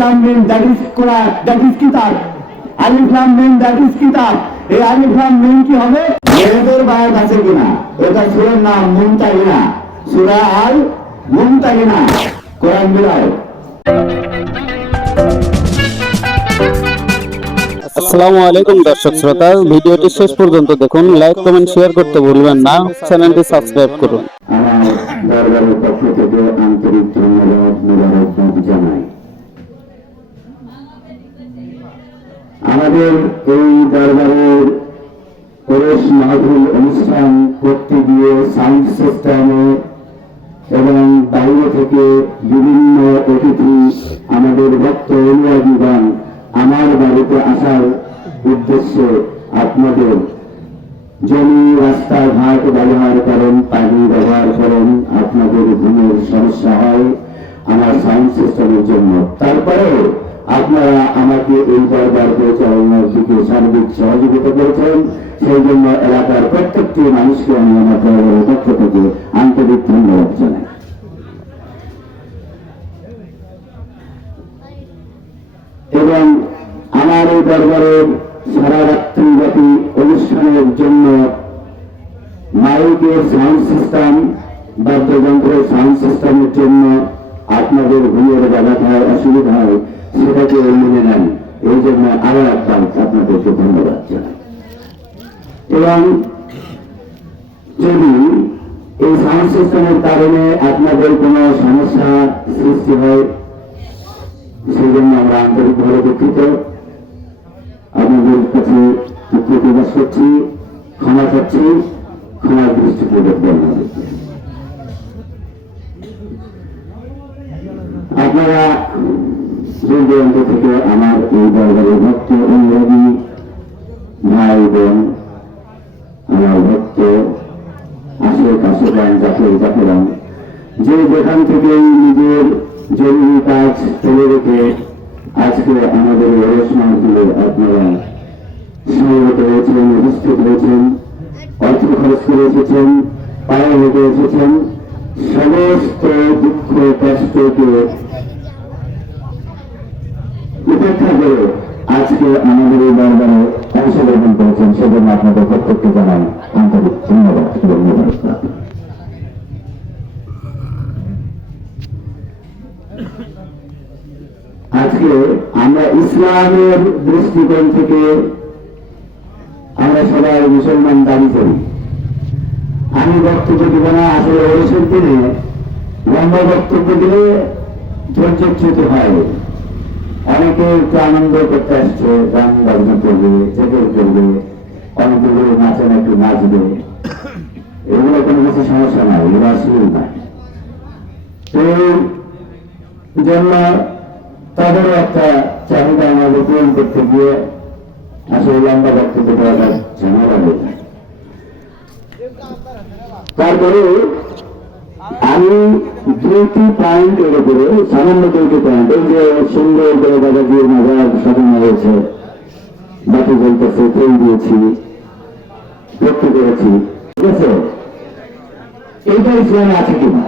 লাম মিম that is Quran, that is কিতাব। আলিফ লাম মিম দ্যাট ইজ কিতাব। এই আলিফ লাম মিম কি হবে? মেয়েদের বায়াত আছে কিনা? এটা সূরার নাম মুমতাহিনা, সূরা আল মুমতাহিনা, কোরআন বিলায়। আসসালামু আলাইকুম দর্শক শ্রোতা, ভিডিওটি শেষ পর্যন্ত দেখুন, লাইক কমেন্ট শেয়ার করতে ভুলবেন না, চ্যানেলটি সাবস্ক্রাইব করুন। আমার দরবারের পক্ষ থেকে আন্তরিক ধন্যবাদ মোবারকবাদ জানাই। আমাদের এই দরবারের ওরস মাহফিল অনুষ্ঠান করতে গিয়ে সাউন্ড সিস্টেমে এবং বাইরে থেকে বিভিন্ন অতিথি আমাদের ভক্ত অনুরাগীগণ আমার বাড়িতে আসার উদ্দেশ্যে আপনাদের জমি রাস্তাঘাট ব্যবহার করেন, পানি ব্যবহার করেন, আপনাদের ঘুমের সমস্যা হয় আমার সাউন্ড সিস্টেমের জন্য। তারপরেও আপনারা আমাকে এই দরবার পরিচালনার দিকে সার্বিক সহযোগিতা করেছেন, সেই জন্য এলাকার প্রত্যেকটি মানুষকে আমি আমার দরবারের পক্ষ থেকে আন্তরিক ধন্যবাদ জানাই। এবং আমার এই দরবারের সারা রাত্রিব্যাপী অনুষ্ঠানের জন্য মাইকের সাউন্ড সিস্টেম, বাদ্যযন্ত্রের সাউন্ড সিস্টেমের জন্য আপনাদের ঘুমের ব্যাঘাত হয়, অসুবিধা হয়, সেটাকে মেনে নেন। এই জন্য আরো একবার আপনাদেরকে ধন্যবাদ জানাই। এবং যদি এই সাউন্ড সিস্টেমের কারণে আপনাদের কোনো সমস্যা সৃষ্টি হয়, সেই জন্য আমরা আন্তরিকভাবে দুঃখিত, আপনাদের কাছে দুঃখ প্রকাশ করছি, ক্ষমা চাচ্ছি, ক্ষমার দৃষ্টিতে দেখবেন আমাদেরকে। আপনারা দূর দূরান্ত থেকে আমার এই দরবারের ভক্ত অনুরাগী ভাই বোন, আমার ভক্ত আশেক আশেকান জাফর জাফরান, যে যেখান থেকে নিজের জরুরি কাজ ফেলে রেখে আজকে আমাদের ওরস মাহফিলে আপনারা সমবেত হয়েছেন, উপস্থিত হয়েছেন, অর্থ খরচ করে এসেছেন, পায়ে হেঁটে এসেছেন, সমস্ত দুঃখ কষ্টকে উপেক্ষা করে আজকে আমাদের এই দরবারে অংশগ্রহণ করেছেন, সেজন্য আপনাদের প্রত্যেককে জানাই আন্তরিক ধন্যবাদ এবং মোবারকবাদ। আজকে আমরা ইসলামের দৃষ্টিকোণ থেকে আমরা সবাই মুসলমান দাবি করি। আমি বক্তব্য দিব না, আসলে ওরসের দিনে লম্বা বক্তব্য দিলে ধৈর্যচ্যুত হয়। অনেকে একটু আনন্দ করতে আসছে, গান বাজনা করবে, চেকের করবে, অনেকে নাচেন, একটু নাচবে, এগুলো কোনো কিছু সমস্যা নাই, এগুলো আসলে নাই। তো এই জন্য তাদেরও একটা চাহিদা আমাদের পূরণ করতে গিয়ে আসলে লম্বা বক্তব্য দেওয়া যাচ্ছে না। তারপরে আমি দুটি পয়েন্ট এর উপরে, সামান্য দুটি পয়েন্ট, এই যে সুন্দর করে বাজাজির মাজার সাজানো হয়েছে, বাতি জ্বলতেছে, তেল দিয়েছি, ভর্তি করেছি, ঠিক আছে, এইটা ইসলামে আছে কিনা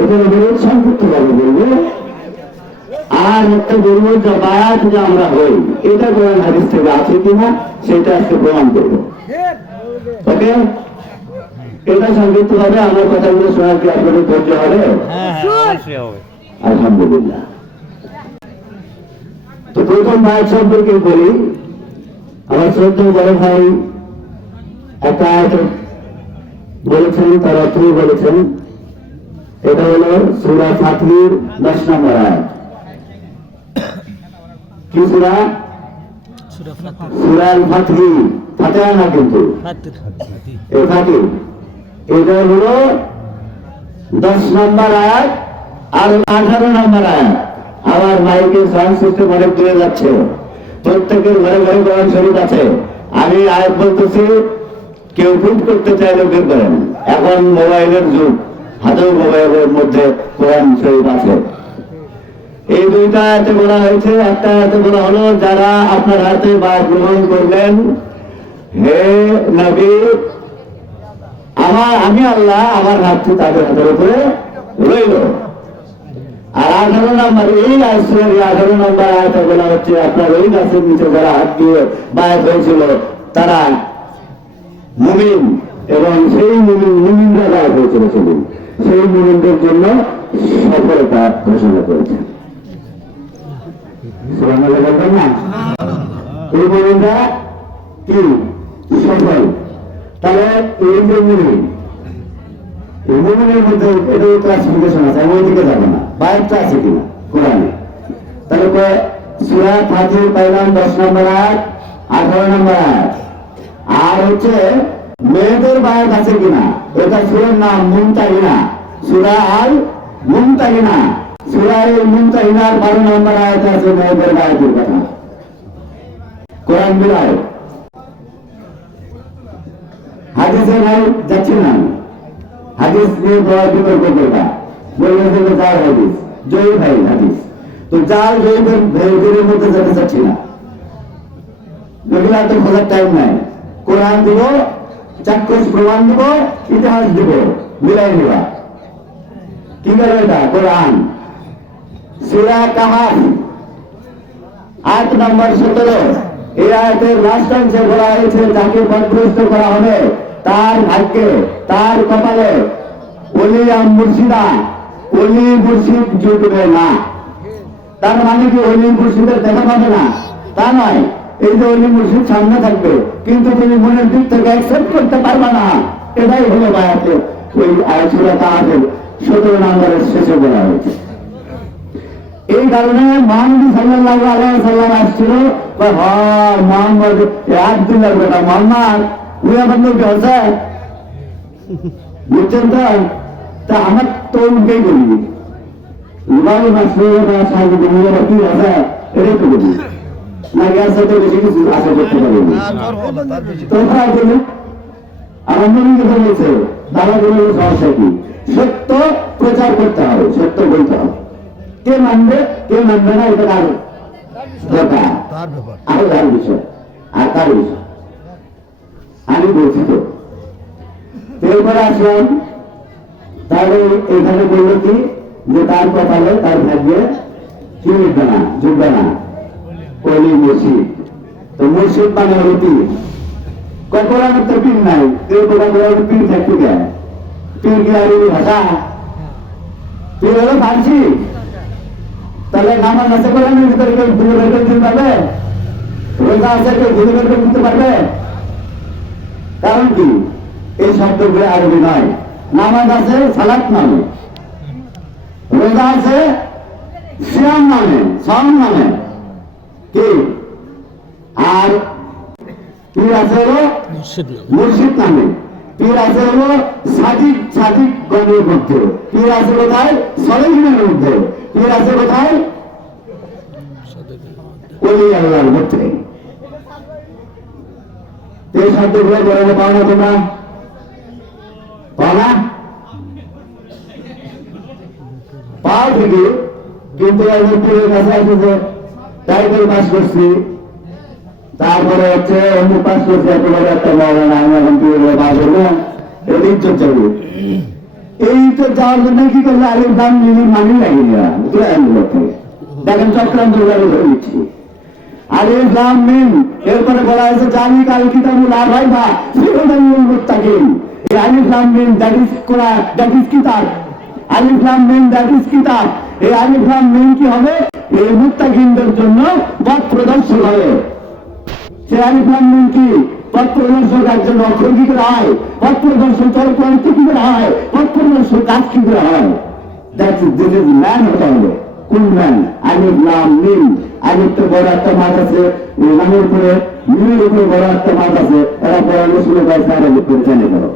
এটার উপরে সংক্ষিপ্ত ভাবে বলবো। আর একটা বলবো যে বায়াত যে আমরা হই, এটা কোরআন হাদিস থেকে আছে কিনা সেটা আজকে প্রমাণ করবো। ওকে, এটা সংক্ষিপ্ত ভাবে আমার কথাগুলো শোনার কি আপনাদের ধৈর্য হবে? আলহামদুলিল্লাহ। তো প্রথম বায়াত সম্পর্কে বলি। আমার শ্রদ্ধেয় বড় ভাই একটা আয়াত বলেছেন, তার অর্থ বলেছেন, এটা হলো সূরা ফাতির 10 নম্বর আয়াত। কি সূরা? সূরা আল ফাতির, ফাতিহা না কিন্তু, এই ফাতির, এটা হলো 10 নম্বর আয়াত আর 18 নম্বর আয়াত। আবার মাইকের সাউন্ড সিস্টেম অনেক দূরে যাচ্ছে, প্রত্যেকের ঘরে ঘরে কোরআন শরীফ আছে। আমি আয়াত বলতেছি, কেউ প্রিন্ট করতে চাইলে বের করেন, এখন মোবাইলের যুগ, হাতেও মোবাইলের মধ্যে কোরআন শরীফ আছে। এই দুইটা আয়াতে বলা হয়েছে। একটা আয়াতে বলা হলো, যারা আপনার হাতে বায়াত গ্রহণ করবেন, হে নবী, আমি আল্লাহ আমার হাতটি তাদের হাতের উপরে রইল। আর 18 নম্বর এই আসলে 18 নম্বর আয়াতে বলা হচ্ছে আপনার ওই গাছের নিচে যারা হাত দিয়ে বায়াত হয়েছিল তারা মুমিন, এবং সেই মুমিনরা বায়াত হয়েছিল সেদিন, সেই মুমিনদের জন্য সফলতা ঘোষণা করেছেন। সুবহানাল্লাহ বলবেন না? এই মুমিনরা কি সফল? তাহলে এই যে মুমিন, এই মুমিনের মধ্যে এটাও ক্লাসিফিকেশন আছে, আমি ওইদিকে যাবো না, বায়াতটা আছে কিনা কোরআনে। তাহলে সূরা ফাতির পাইলাম 10 নম্বর আয়াত, 18 নম্বর আয়াত। আর হচ্ছে মেয়েদের বায়াত আছে কিনা, এটা সূরার নাম মুমতাহিনা, সূরা আল মুমতাহিনা। সূরা আল মুমতাহিনার 12 নম্বর আয়াতে আছে মেয়েদের বায়াতের কথা। কোরআন বিলায় হাদিসে নাই যাচ্ছি না, হাদিস নিয়ে বড় বিতর্ক করবা, বলবে যে যার হাদিস জয়ী ভাই হাদিস, তো যার জয়ীদের মধ্যে যেতে চাচ্ছি না, এগুলো এত খোঁজার টাইম নাই। কোরআন দিব, চাক্ষুষ প্রমাণ দিব, ইতিহাস দিব, মিলাই নিবা। কি করে এটা? কোরআন সূরা কাহাফ আয়াত নম্বর 17, এই আয়াতের লাস্ট অংশে বলা হয়েছে যাকে পথভ্রষ্ট করা হবে তার ভাগ্যে, তার কপালে ওলিয়া মুর্শিদা, ওলি মুর্শিদ জুটবে না। তার মানে কি ওলি মুর্শিদের দেখা পাবে না তা নয়। এই যে ওলি মুর্শিদ সামনে থাকবে কিন্তু তুমি মনের দিক থেকে অ্যাকসেপ্ট করতে পারবে না, এটাই হলো বায়াতে ওই সূরা কাহাফের 17 নম্বরের শেষে বলা হয়েছে। এই কারণে মুহাম্মদ সাল্লাল্লাহু আলাইহি ওয়াসাল্লাম আসছিল, মুহাম্মদ আব্দুল্লাহর বেটা মুহাম্মদ উয়া বন্ধু কি হচ্ছে বুঝছেন তো? তা আমার তো উঠেই বলি উবাই মাসুরা সাহেব দুনিয়া কি আছে এটা তো বলি না, গেছে তো বেশি কিছু আশা করতে পারি না। তোমরা বলি আমার মনে কথা বলছে দাদা বলে সমস্যা কি? সত্য প্রচার করতে হবে, সত্য বলতে হবে। কে মানবে কে মানবে না এটা তার ব্যাপার, আর তার বিষয়, আর তার বিষয় আমি বলছি। তো এরপরে আসলাম, তাহলে এখানে বললো কি যে তার কপালে তার ভাগ্যে কি লিখবে না, জুটবে না, ওলি মুর্শিদ। তো মুর্শিদ মানে হলো পীর। কোরআনের তো পীর নাই, কোরআন পীর থাকতে দেয়, পীর কি আরবি ভাষা? পীর হলো ফার্সি। তাহলে নামাজ আছে কোরআনের ভিতরে কেউ ঘুরে বের করে দিতে পারবে? রোজা আছে কেউ ঘুরে বের করে দিতে পারবে? কারণ কি এই শব্দগুলো আরবি নয়। নামাজ আছে সালাত নামে, রোজা আছে সিয়াম নামে, সম নামে কি, আর পীর আছে হলো মুর্শিদ নামে। পীর আছে হলো সাদিক, সাদিক গণের মধ্যে। পীর আছে কোথায়? সলিহিনের মধ্যে। পীর আছে কোথায়? ওলি আল্লাহর মধ্যে। এই শব্দগুলো বলে পাও না তোমরা? পাও না? পাও ঠিকই, কিন্তু পীরের কাছে আছে যে টাইটেল পাস করছি, তারপরে হচ্ছে অন্য পাস করছি, একেবারে একটা মৌলানা, আমি এখন পীরের পাস হবো, এটা ইজ্জত যাবে। এই ইজ্জত যাওয়ার জন্য কি করলে আলিফ লাম মিম মানি লাগিয়ে দেওয়া দেখেন, চক্রান্ত ধরে নিচ্ছি। আলিফ লাম মিম, এরপরে বলা হয়েছে জালিকাল কিতাবুল লা রাইবা ফিহি হুদাল লিল মুত্তাকিন। এই আলিফ লাম মিম that is Quran, that is কিতাব। আলিফ লাম মিম দ্যাট ইজ কিতাব। এই আলিফ লাম মিম কি হবে? এই মুত্তাকিনদের জন্য পথ প্রদর্শক হবে। সে আলিফ লাম মিম কি? পথ প্রদর্শক একজন অক্ষর কি করে হয়, পথ প্রদর্শক চরিত্র কি করে হয়, পথ প্রদর্শক কাজ কি করে হয়। That is this is man হতে হবে, কোন ম্যান? আলিফ লাম মিম। আলিফ তো বড় একটা মাছ আছে, লামের উপরে মিমের উপরে বড় একটা মাছ আছে, এরা পড়ানো শুনে পাইছে আর আলিফ করে জানে করো।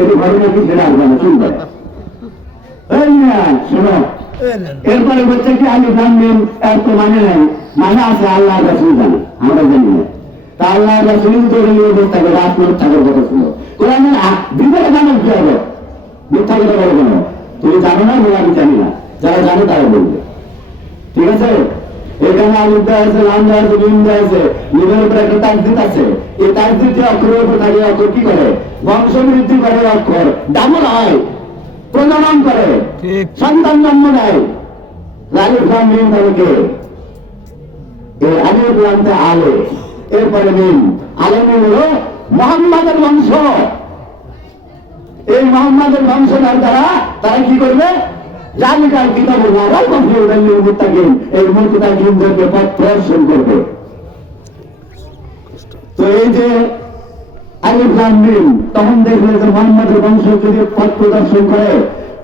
এটি ঘটনা কি সেটা আসবে না, শুনবে শোনো। এরপরে বলছে কি আলিফ লাম মিম এর তো মানে নাই, মানে আছে আল্লাহ রাসূল জানে, আমরা জানি না। তা আল্লাহ রাসূল তো এই অবস্থা করে আপনার থাকার কথা ছিল। কোরআনের বিপরীত জানো কি হবে? মিথ্যা কথা বলবো না, তুমি জানো না বলে আমি জানি না, যারা জানে তারা বলবে। ঠিক আছে? এখানে আলিফ দেওয়া আছে, লাম দেওয়া আছে, মিম দেওয়া আছে, মিমের উপরে একটা তাসদীদ আছে। এই তাসদীদ যে অক্ষরের উপর থাকে, অক্ষর কি করে? বংশবৃদ্ধি করে, অক্ষর ডাবল হয়, প্রজনন করে, সন্তান জন্ম দেয়। আলিফ লাম মিম বলকে এই আলিফ লামতে আলে, এরপরে মিম। আলে মিম হলো মুহাম্মাদের বংশ। এই মুহাম্মাদের বংশধর দ্বারা তারা কি করবে? জালিকাল কিতাবুল লা রাইবা ফীহি হুদাল লিল মুত্তাকিন, এই মুত্তাকিনদেরকে পথ প্রদর্শন করবে। তো এই যে আলিফ লাম মিম, তখন দেখলে যে মুহাম্মাদের বংশ যদি পথ প্রদর্শন করে,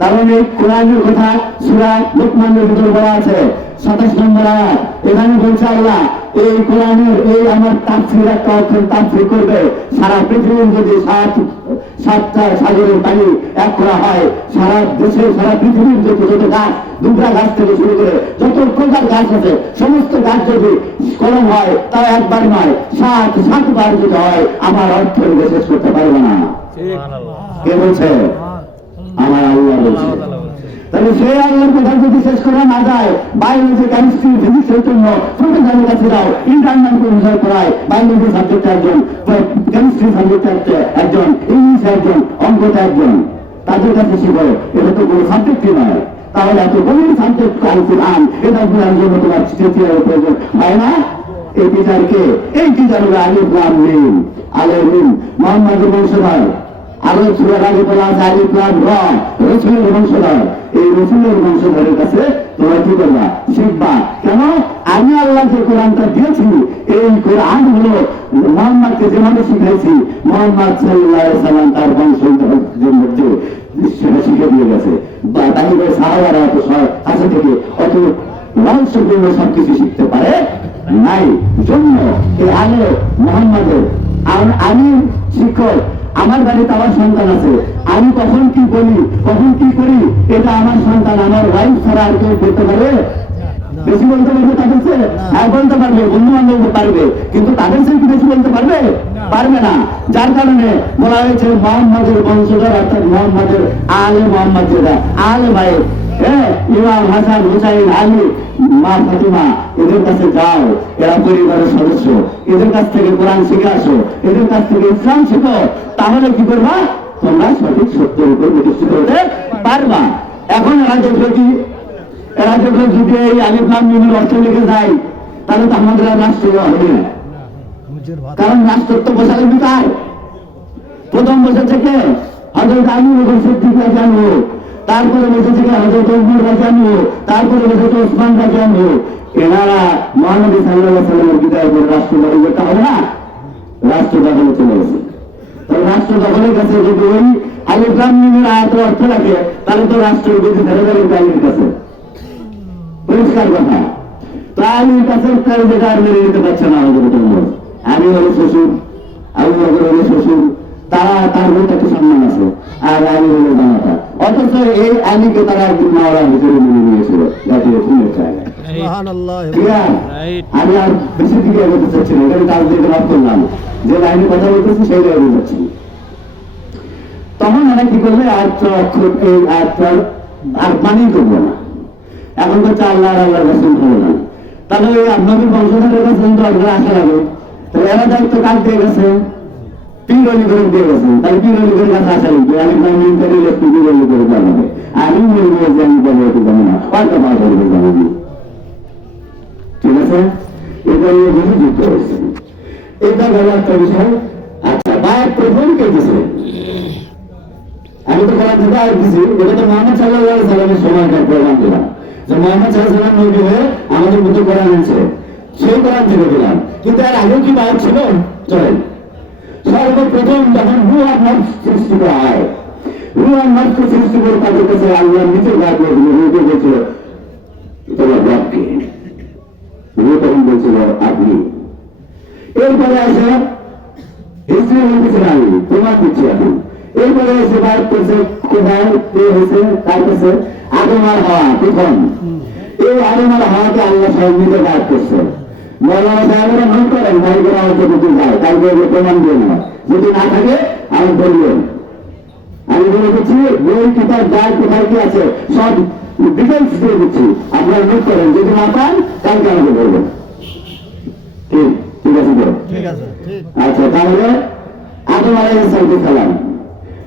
কারণ এই কোরআনের কথা সূরা লুকমানের ভিতরে বলা আছে 27 নম্বর আয়াত। এখানে বলছে আল্লাহ এই কোরআনের এই আমার তাফসীর একটা অক্ষর তাফসীর করবে, সারা পৃথিবীর যদি সাতটা সাগরের পানি এক করা হয়, সারা দেশে সারা পৃথিবীর যত গাছ, দুবরা গাছ থেকে শুরু করে যত প্রকার গাছ আছে, সমস্ত গাছ যদি কলম হয় তাও একবার নয়, 7বার যদি হয়, আমার অর্থ শেষ করতে পারবে না। কে বলছে? আমার আল্লাহ বলছে। তাহলে সেই আল্লাহর কথা যদি শেষ করা না যায়, বায়োলজি, কেমিস্ট্রি, ফিজিক্সের জন্য প্রফেসরের কাছে যাও, ইন্টারন্যাশনাল বিষয় পড়ায়, বায়োলজি সাবজেক্টে একজন, কেমিস্ট্রি সাবজেক্টে একজন, ইংলিশে একজন, অঙ্কতে একজন, তাদের কাছে শিখো। এটা তো কোনো সাবজেক্টই নয়। তাহলে এত গভীর সাবজেক্ট আল-কুরআন, এটা পড়ার জন্য তোমার টিচারের প্রয়োজন হয় না? এই টিচারকে, এই টিচার হলো আলিফ লাম মিম, আলে মিম, মুহাম্মাদের বংশধর। আরো সূরার আগে বলা আছে আলিফ লাম র, রাসূলের বংশধর। এই রাসূলের বংশধরের কাছে তোমরা কি করবা? শিখবা। কেন? আমি আল্লাহ যে কোরআনটা দিয়েছি, এই কোরআন হলো মুহাম্মদকে যেভাবে শিখাইছি, মুহাম্মদ সাল্লাল্লাহু আলাইহি সাল্লাম তার বংশধরদের মধ্যে সেটা শিখে দিয়ে গেছে। তাহলে সাহাবারা এত কাছে থেকে অত রহস্যপূর্ণ সবকিছু শিখতে পারে নাই। জন্য এই আলো মুহাম্মদের, আমি শিক্ষক, আমার বাড়িতে আমার সন্তান আছে, আমি কখন কি বলি, কখন কি করি, এটা আমার সন্তান, আমার ওয়াইফ ছাড়া আর কেউ বলতে পারবে? বেশি বলতে পারবে তাদের চেয়ে? হ্যাঁ বলতে পারবে, বন্ধু বান্ধব পারবে, কিন্তু তাদের চেয়ে কি বেশি বলতে পারবে? পারবে না। যার কারণে বলা হয়েছে মুহাম্মাদের বংশধর, অর্থাৎ মুহাম্মাদের আলে মুহাম্মদ, যেটা আলে ভাই, ইমাম হাসান, হুসাইন, আলী, মা ফাতিমা, এদের কাছে যাও, এরা পরিবারের সদস্য, এদের কাছ থেকে কোরআন শিখে আসো, এদের কাছ থেকে ইসলাম শিখো। তাহলে কি করবা? তোমরা সঠিক সত্যের উপর প্রতিষ্ঠিত হতে পারবা। এখন এরা দেখলো যদি এই আলিফ লাম মিমের অর্থ লিখে যায়, তাহলে তো আমাদের আর রাষ্ট্র হবে না। কারণ রাষ্ট্রত্ব বসালে বিকার। প্রথম বসে থেকে হযরত আলী বকর সিদ্দিক রাদিয়াল্লাহু আনহু, তারপরে বসে থেকে হযরত ওমর রাদিয়াল্লাহু আনহু, তারপরে হযরত ওসমান রাদিয়াল্লাহু আনহু। এনারা মুহাম্মদ সাল্লাল্লাহু আলাইহি ওয়াসাল্লামের বিদায়ের পর রাষ্ট্র দখল করতে হবে না? রাষ্ট্র দখলে চলে গেছে। তাহলে রাষ্ট্র দখলের কাছে যদি ওই আলিফ লাম মিমের আয়াত অর্থ রাখে, তাহলে তো রাষ্ট্রের বিরুদ্ধে ধরে ধরে আলীর কাছে পরিষ্কার কথা। তো আলীর কাছে যেটা আর মেনে নিতে পারছে না আমাদের জন্য। আমি হলো শ্বশুর, আবু বকর হলো শ্বশুর, তারা তার মধ্যে একটা সম্মান আছে, আর আলী হলো জামাতা। অথচ এই আলীকে তারা একদিন মাওলার ভিতরে মেনে নিয়েছিল জাতীয় ফুলের জায়গায়। আমি আর বেশি দিকে এগোতে চাচ্ছি না, এখানে কাজ দিয়ে লাভ করলাম, যে লাইনে কথা বলতেছি সেই লাইনে যাচ্ছি। তখন এরা কি করবে? এই আর মানেই করবো না। এখন তো আল্লাহ আল্লাহর কাছে ভালো না। তাহলে ওই আপনাদের বংশধরের কাছে কিন্তু আপনারা আশা রাখবে। তাহলে এরা দায়িত্ব কাজ দিয়ে গেছে, পীর অলি করে দিয়ে গেছে। তাহলে পীর অলি করে কাছে আশা রাখবে, আমি পীর অলি করে জানাবে, আমি বলবো যে আমি বলবো একটু জানি না, পাল্টা পাল্টা করে জানাবি। ঠিক আছে? এটা নিয়ে বহু যুদ্ধ হয়েছে। এটা গেল একটা বিষয়। আচ্ছা, বায়াত প্রথম কে দিছে? আমি তো কোরআন থেকে আয়াত দিছি, এটা তো মুহাম্মদ সাল্লাল্লাহু আলাইহি সাল্লামের সময়কার প্রমাণ দিলাম যে মুহাম্মদ সাল্লাল্লাহু আলাইহি সাল্লাম নবী হয়ে আমাদের মধ্যে কোরআন আনছে, সেই কোরআন থেকে দিলাম। কিন্তু এর আগেও কি বায়াত ছিল? চলেন, সর্বপ্রথম যখন রূহ আর নফস সৃষ্টি করা হয়, রূহ আর নফসকে সৃষ্টি করে তাদের কাছে আল্লাহ নিজের গায়ে রূহকে বলছিল তোমার রবকে, রূহ তখন বলছিল আপনি। এরপরে আছে হিস্ট্রি বলতেছেন আমি, তোমার দিচ্ছি এখন। এরপরে এসে বাইর করছে কোথায় হয়েছে, তার কাছে আদম আর হাওয়া প্রথম। এই আদম আর হাওয়াকে আল্লাহ সব নিজে বাইর করছে। মৌলানা সাহেবেরা মনে করেন ভাই করা হয়তো যদি যায়, তারপরে প্রমাণ দিয়ে না, যদি না থাকে আমি বলবেন। আমি বলে দিচ্ছি বই কিতাব গায়ে কোথায় কি আছে সব ডিটেলস দিয়ে দিচ্ছি, আপনারা নোট করেন। যদি না পান কালকে আমাকে বলবেন। ঠিক আছে তো? আচ্ছা, তাহলে আদম আলাইহিস সালাম,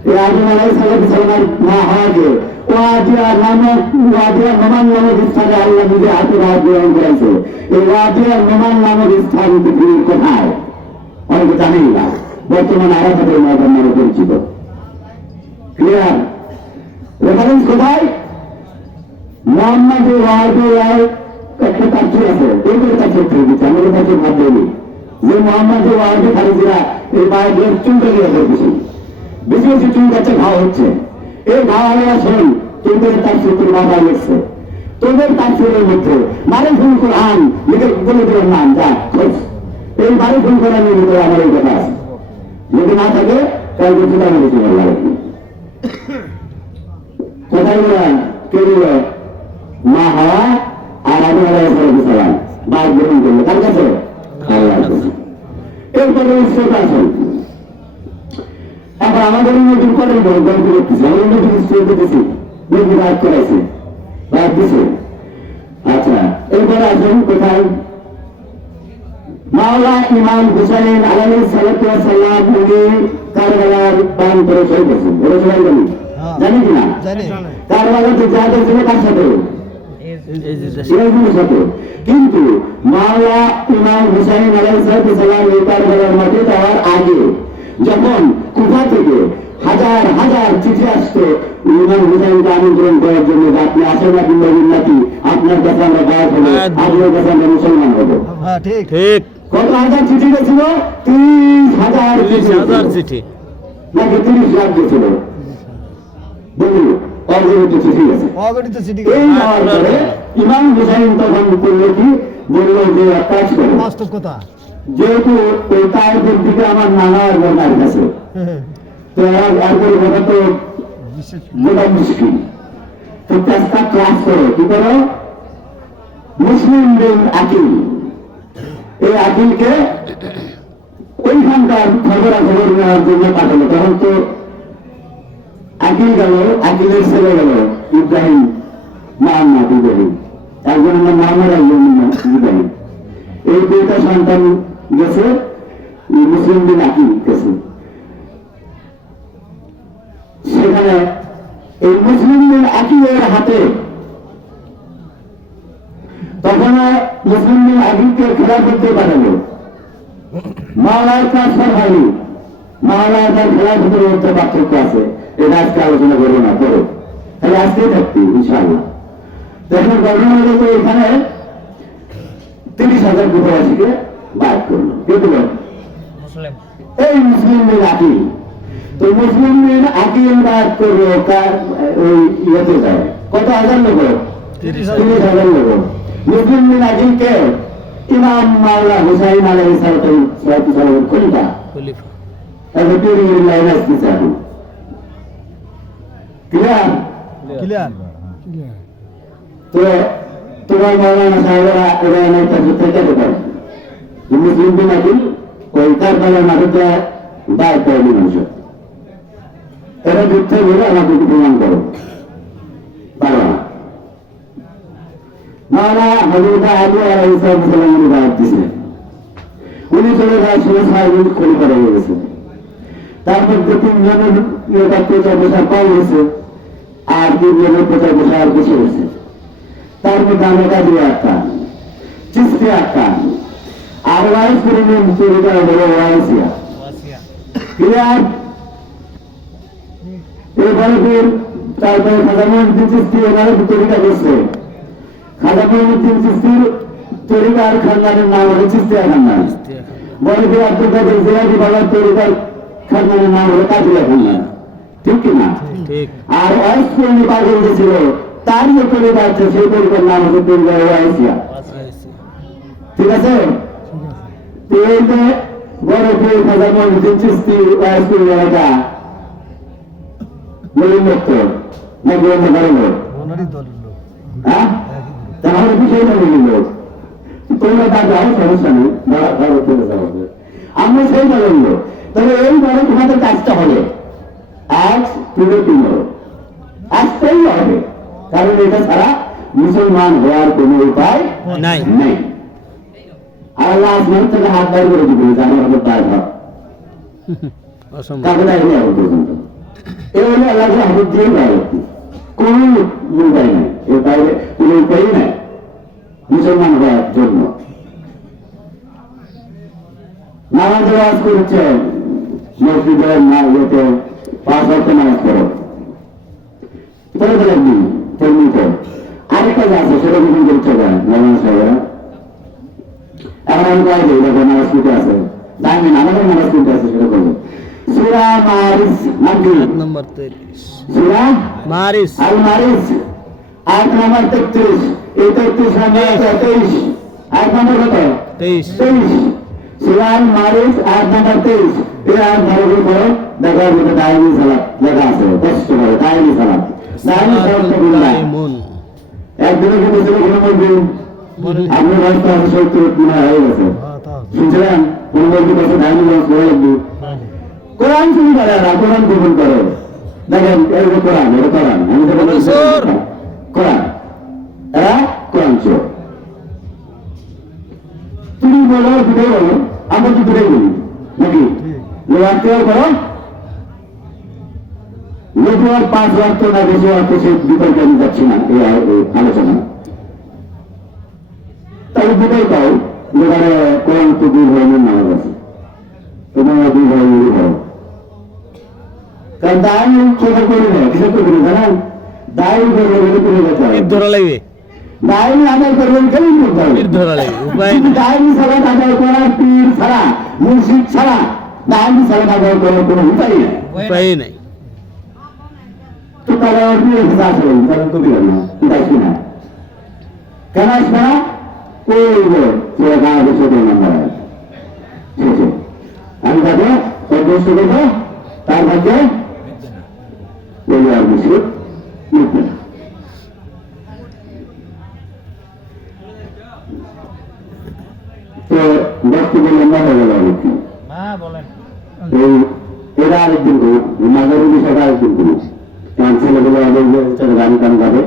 এই আদম আলাইহিস সালামের মা হাওয়াকে ওয়াদিয়া নামক ওয়াদিয়া নোমান নামক স্থানে আল্লাহ নিজে হাতে ভাগ গ্রহণ করেছে। এই ওয়াদিয়া নোমান নামক স্থান পৃথিবীর কোথায় অনেকে জানেন না, বর্তমানে আরাফাতের ময়দান নামে পরিচিত। ক্লিয়ার? রেফারেন্স কোথায়? মোহাম্মদ ওয়াদিয়ার একটা তাফসীর আছে, এইগুলো তাফসীর করে দিচ্ছে, আমাদের তাফসীর ভাব দেয়নি যে মোহাম্মদ ওয়াদি খারিজিরা এই বাইরের চুনটা দিয়ে করতেছে, বেশি বেশি চুন গাছে ঘাও হচ্ছে। এই ঘাও আমরা শোন তোদের তাফসীর তোর বাবা লিখছে, তোদের তাফসীরের মধ্যে মারিফুল কোরআন লিখে বলে দেওয়ার নাম যা খোঁজ। এই মারিফুল কোরআনের ভিতরে আমার এই কথা আছে, যদি না থাকে তাহলে কিছু আমি কিছু ভালো লাগে। কোথায় বলেন কে দিল? মা হওয়া আর আমি আলাইসালাম বাদ গ্রহণ করলো তার কাছে আল্লাহর কাছে। এরপরে উৎসটা আসুন, এখন আমাদের নতুন করেন গল্প করতেছি, আমি নতুন স্টেজ দিতেছি, নতুন রাগ করাইছে রাগ দিছে। আচ্ছা এরপরে আসুন কোথায়? মাওলা ইমাম হুসাইন আলাইহিস সালাতু ওয়াস সালাম উনি কারবালার প্রান্তরে শহীদ হয়েছেন। ওরা সবাই জানি, জানি কিনা? কারবালাতে যাদের ছিল কার সাথে? ইরানের সাথে। কিন্তু মাওলা ইমাম হুসাইন আলাইহিস সালাম এই কারবালার মাঠে যাওয়ার আগে যখন কুফা থেকে হাজার হাজার চিঠি আসতো ইমাম হুসাইনকে আমন্ত্রণ করার জন্য, আপনি আসেন না কিংবা নাকি আপনার কাছে আমরা বাদ হবো, আপনার কাছে আমরা মুসলমান হবো। ঠিক কত হাজার চিঠি গেছিল? 30,000 চিঠি নাকি 30 লাখ গেছিল? বলুন অগণিত চিঠি গেছে। অগণিত চিঠি এই যাওয়ার পরে ইমাম হুসাইন তখন বললো কি, বললো যে এক কাজ করো, বাস্তব কথা। যেহেতু ওই তায়েফের দিকে আমার নানা আর বোনার কাছে, তো এরপরে কথা তো গোটা মুশকিল, তো চেষ্টা ক্লাস করো, কি করো? মুসলিমদের আকিল, এই আকিলকে ওইখানকার খবরাখবর নেওয়ার জন্য পাঠালো। তখন তো আকিল গেল, আকিলের ছেলে গেল ইব্রাহিম, মোহাম্মদ ইব্রাহিম, একজনের নাম মোহাম্মদ, একজনের নাম ইব্রাহিম। এই দুইটা সন্তান গেছে মুসলিমদের আকিল গেছে। সেখানে এই মুসলিমদের আকিলের হাতে তখন মুসলিমদের আকিলকে খেলা করতে পাঠালো। মাওলার ট্রান্সফার হয়নি, মাওলার তার খেলার ভিতরে মধ্যে পার্থক্য আছে, এটা আজকে আলোচনা করবো না, করো তাহলে আজকেই থাকবি ইনশাআল্লাহ। তখন ঘটনা হলো তো এখানে 30,000 কুফাবাসীকে বাদ করলো, কে দিল? এই মুসলিমদের আকিল। তো মুসলিমদের আকিল বাদ করলো ওই ইয়েতে যায় কত হাজার লোক? 30,000 লোক। মুসলিমদের আকিলকে ইমাম মাওলা হুসাইন আলাইহিস সালাম খলিফা তারপর তৈরি লাইন আসতেছে। এখন ক্লিয়ার? তো তোমার মাওলানা সাহেবেরা এরা আমার কাছে থেকে পারে মুসলিমদের আকিল ওই কারবালার মাঠে দায় পায়নি মানুষ, এরা যুদ্ধে বলে আমাকে প্রমাণ করো, পারো না। মাওলা হযরত আলী আলাইহিস সালাম উনি দাওয়াত দিয়েছেন, উনি চলে যায় ষোলো সাহেব খলিফা হয়ে গেছে। তারপর যে 3 জনের প্রচার প্রসার পাওয়া গেছে, আর 2 জনের প্রচার প্রসার আর বেশি হয়েছে। তার মধ্যে আমরা কাজী আক্তার, চিশতি আক্তার, আর ওয়াইস পরিমাণ চরিত্র হলো ওয়াইসিয়া। ক্লিয়ার? এরপরে ফির তারপরে খাজা মঈনুদ্দিন চিশতি এবারে তরিকা করছে। খাজা মঈনুদ্দিন চিশতির তরিকার খানদানের নাম হলো চিশতিয়া খানদান। বড় ফির আব্দুল কাদের জিলানী বাবার তরিকার খানদানের নাম হলো কাদিয়া খানদান। ঠিক কিনা? আর ওয়াইস পরিমাণ পাগল ছিল, তার যে তরিকা আছে সেই তরিকার নাম হলো তরিকা ওয়াইসিয়া। ঠিক আছে? তো এই যে বড় ফির খাজা মঈনুদ্দিন চিশতি ওয়াইস পরিমাণটা বলিমুক্ত নাকি অন্য কারণ? হ্যাঁ, তাহলে বিষয়টা বলিল তোমরা তা যাও, সমস্যা নেই, আমরা সেইটা বললো। তবে এই বড় তোমাদের কাজটা হবে আজ তুলে তুলো আসতেই হবে, কারণ এটা ছাড়া মুসলমান হওয়ার কোন উপায় নাই। আল্লাহ আসমান থেকে হাত বাইর করে দিবে, আমার হাতে দায় ভাব কাকে দায় নেই পর্যন্ত। এই হলো আল্লাহ হাত দিয়ে দেয়। কোন উপায় নেই, এর বাইরে কোনো উপায় নেই মুসলমান হওয়ার জন্য। নামাজ আওয়াজ করেছে মসজিদের না ইয়েতে 5 ওয়াক্ত নামাজ পড়ো, পড়ে তো লাগবি তেমনি তো। আরেকটা যে আছে সেটা যখন করছে নামাজ হবে এখন আমি কয়ে দিই দেখো নামাজ পড়তে আছে জানি না আমাদের নামাজ পড়তে আছে সেটা করবো। সূরা মারিস নম্বর 33 সূরা মারিস আল মারিস আয়াত নম্বর 33, এই 33 নম্বর 23 আয়াত নম্বর কত? 23 সূরা আল মারিস আয়াত নম্বর 23। এই আয়াত ভালো করে দেখা যাবে দাইমি সালাত লেখা আছে, কষ্ট করে দাইমি সালাত। দাইমি সালাত তো বিল্লাহ একদিনে কি বলছিল কোনো বলবেন আপনি বয়স আছে 70 মনে হয়ে গেছে শুনছিলেন কোন বলতে কাছে দাইমি সালাত করে লাগবে। কোরআন শুরু করে না, কোরআন গ্রহণ করে। দেখেন এই যে কোরআন, এটা কোরআন আমি তো বলছি কোরআন, এরা কোরআন চোর। তুমি বলো দুটোই বলো, আমরা তো দুটোই বলি নাকি? রাত্রে করো নেটওয়ার্ক 5 ওয়াক্ত না বেশি ওয়াক্ত সে বিতর্কে আমি যাচ্ছি না এই আলোচনা। তাহলে দুটোই পাও যেখানে কোরআন তো 2 ধরনের নামাজ আছে, তোমরা 2 ধরনেরই ভালো। কারণ দায় চোখে করি না, কিসে করি জানেন? দায় করবে করে যেতে হবে, ধরা লাগবে, দায় আদায় করবেন কেমন করতে হবে? ধরা লাগবে, উপায় কিন্তু দায় ছাড়া আদায় করার পীর ছাড়া মুর্শিদ ছাড়া দায় ছাড়া আদায় করার কোনো উপায় নেই, উপায় নাই। তো তারা আর কি রেখে আসবেন কারণ তো দিলেন না আসবি না কেন আসবে না? ওই যে সে গাঁ বসে দেয় নাম্বার শেষে আমি তাকে অভ্যস্ত করবো, তার ভাগ্যে ওই আর মুর্শিদ মিটবে না। তো বক্তব্য লম্বা হয়ে গেল অনেক। এই এরা আরেকদিন করুক, মাঝারি বিষয়টা আরেকদিন করুক, কারণ ছেলেগুলো গান টান গাবে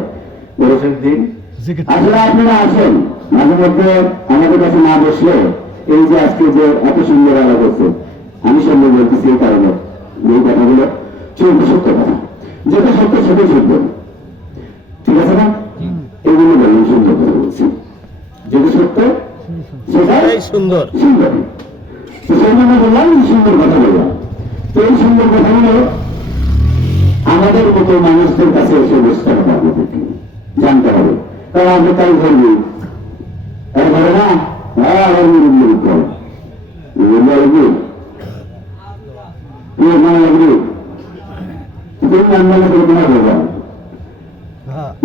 বরফের দিন। আসলে আপনারা আসেন মাঝে মধ্যে আমাদের কাছে না বসলে এই যে আজকে যে এত সুন্দর আলাপ হচ্ছে, আমি সুন্দর বলতেছি এই কারণে এই কথাগুলো চলবে সত্য কথা, যেটা সত্য সেটাই শুনবেন, ঠিক আছে না? এইগুলো বলুন সুন্দর কথা বলছি, যেটা সত্য সেটাই সুন্দর সুন্দর। তো সেই জন্য বললাম সুন্দর কথা বললাম। তো এই সুন্দর কথাগুলো আমাদের মতো মানুষদের কাছে এসে বসতে হবে, আমাদেরকে জানতে হবে। কারণ আমরা তাই ধরবি ধরে না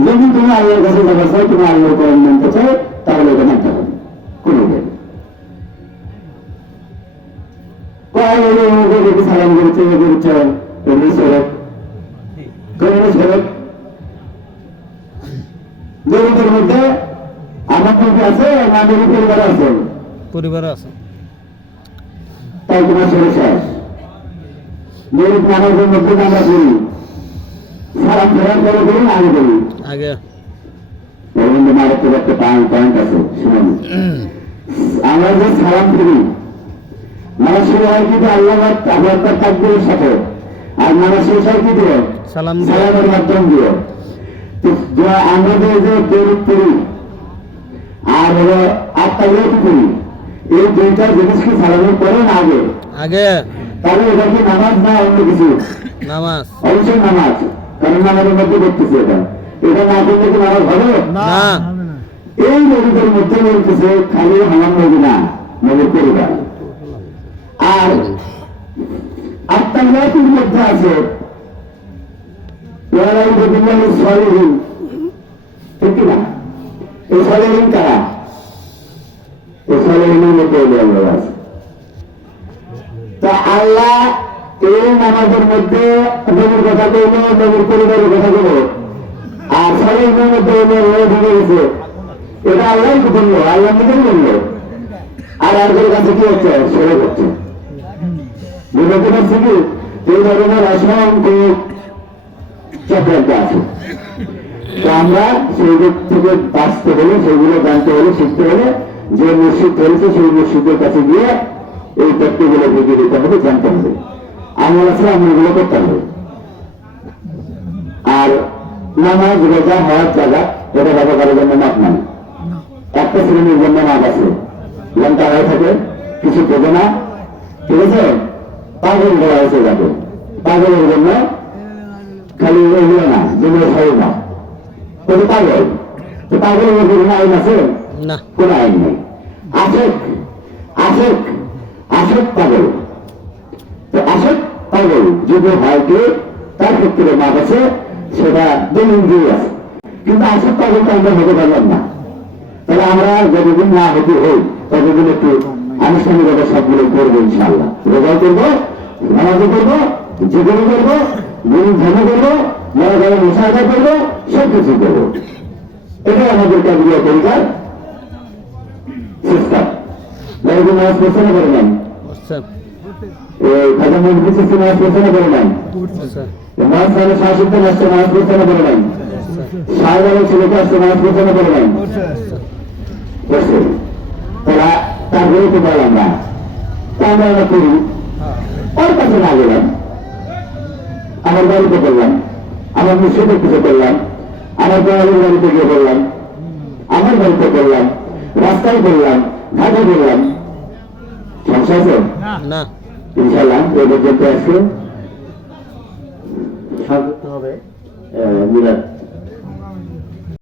যদি তুমি আল্লাহর কাছে যাবে চাই, তুমি আল্লাহর কোরআন মানতে চাও, তাহলে এটা মানতে হবে কোনো সালাম করেছে গরিবের মধ্যে আমার মধ্যে আছে না গরিব পরিবার আছে, পরিবার আছে, তাই তোমার ছেলে শেষ। গরিব মানুষের মধ্যে আমরা করি সালাম ফেরার পরে করি না আগে করি আগে মারাত্মক একটা পয়েন্ট আছে শুনুন। আমরা যে সালাম করি নামাজ শুরু হয় কিন্তু আল্লাহ তাকবীরের সাথে, আর নামাজ শেষ হয় কি দিয়ে? সালামের মাধ্যম দিয়ে। আমাদের যে দরুদ পড়ি আর হলো আত্মাহিয়াত করি, এই দুইটা জিনিস কি সালামের পরে না আগে? আগে। তাহলে এটা কি নামাজ না অন্য কিছু? নামাজ, অবশ্যই নামাজ, কারণ নামাজের মধ্যে করতেছে এটা, এটা না করলে কি নামাজ হবে না? এই নবীদের মধ্যে বলতেছে খালি আমার নবী না, নবীর পরিবার। আর আত্মাহিয়াতের মধ্যে আছে সলিহীন, ঠিক না? এই সলিহীন কারা? এই সলিহীনের মধ্যে আছে। তা আল্লাহ এই নামাজের মধ্যে নবীর কথা বলবো, নবীর পরিবারের কথা বলবো, আর সলিহীনের মধ্যে ঢুকে গেছে, এটা আল্লাহ বললো, আল্লাহ নিজেই বললো। আর আরেকের কাছে কি হচ্ছে? সরে হচ্ছে। বুঝতে পারছি কি? এই ধরনের অসংখ্য চক্রান্ত আছে। তো আমরা সেই দিক থেকে বাঁচতে হলে, সেগুলো জানতে হলে, শিখতে হলে, যে মসজিদ ধরেছে সেই মসজিদের কাছে গিয়ে এই তত্ত্বগুলো ভেঙে দিতে হবে, জানতে হবে। আমল আছে, আমলগুলো করতে হবে। আর নামাজ রোজা হওয়ার জায়গা এটা ব্যবহার করার জন্য মাপ নাই। একটা শ্রেণীর জন্য মাপ আছে, যেমন তারাই থাকে কিছু বোঝে না, ঠিক আছে, পাগল করা হয়েছে যাবে, পাগলের জন্য খালি এগুলো না, যেগুলো হয় না, তবে পাগল, তো পাগলের মধ্যে কোনো আইন আছে? না। কোনো আইন নেই। আশেক, আশেক, আশেক পাগল, তো আশেক পাগল যদি হয় কি তার ক্ষেত্রে মাপ আছে, সেটা দলিল দিয়ে আছে, কিন্তু আশেক পাগল তো আমরা হতে পারলাম না। তাহলে আমরা যতদিন না হতে হই ততদিন একটু আনুষ্ঠানিকতা সবগুলো করবো ইনশাআল্লাহ। রোজা করবো, নামাজও করবো, যেগুলো করবো, গুরু ধ্যান করবো, মনে করে মুসাফা করবো, সব কিছু করবো। এটাই আমাদের কাজগুলো পরিকার সিস্টেম। যেরকম নামাজ পড়ছে না করে নেন, হোয়াটসঅ্যাপ খাজা মন্দির সিস্টেম নামাজ পড়ছে না করে নেন, নামাজ সাহেব শাসিদ্দিন আসছে নামাজ পড়ছে না করে নেন, সাহেব আলী ছেলেকে আসছে নামাজ পড়ছে না করে নেন, করছে। তারা তারপরে তো বললাম না, তা আমরা করি, ওর কাছে না গেলাম, আমার বাড়িতে করলাম, আমার মুর্শিদের কিছু করলাম, আমার বাড়ির বাড়িতে গিয়ে বললাম, আমার বাড়িতে করলাম, রাস্তায় করলাম, ঘাটে করলাম, সমস্যা আছে? না। ইনশাল্লাহ এই পর্যন্ত আজকে সমাপ্ত হবে মিলাদ